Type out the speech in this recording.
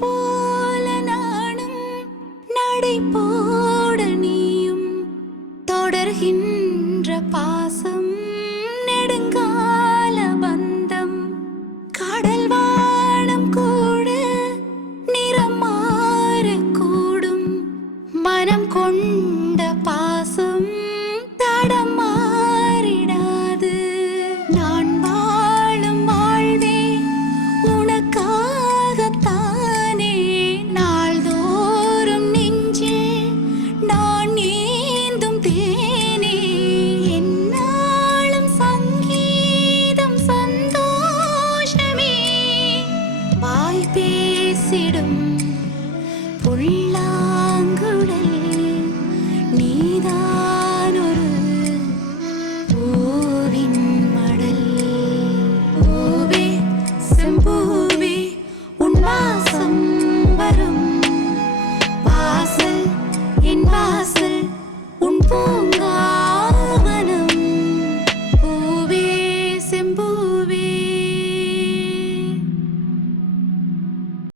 போல நானும் நடை போட நீயும் தொடர்கின்ற பாசம் நெடுங்கால பந்தம் கடல் வானம் கூட நிறம் மாறக்கூடும் மனம் கொண்ட பாசம் தடம் மாறிடாது நான் வாழும் வாழ்வே உனக்காகத்தானே நாள்தோறும் நெஞ்சில் நான் ஏந்தும் தேனே என்னாலும் சங்கீதம் சந்தோஷமே வாய் பேசிடும் புள்ள